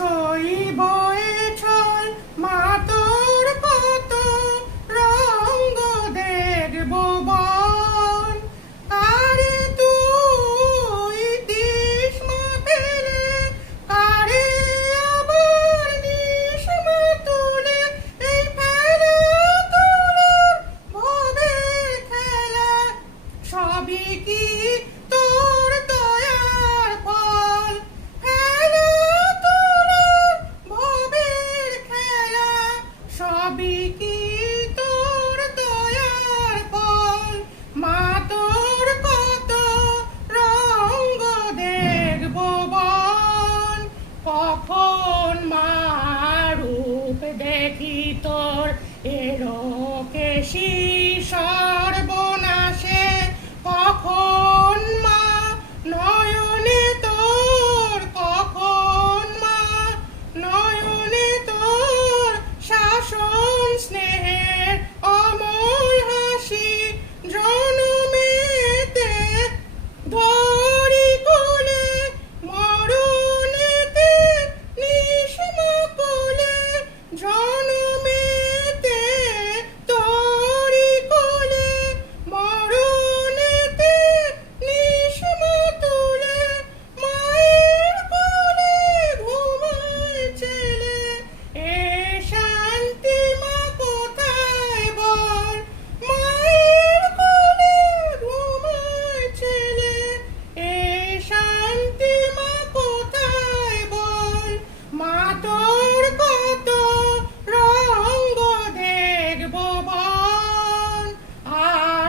সইবয়ে ছল মা তোর কত রঙ্গ দেখব বন কারে তুই দিস মা ফেলে কারে আবার নিস মা তুলে এই ফেলে তোলার ভবের খেলা সবই কি তোর দয়ার ফল ফেলা তোলার ভবের খেলা সবই কি তোর দয়ার ফল মা তোর কত রঙ্গ দেখব বন কখন মা রূপ দেখি তোর এলো কেশি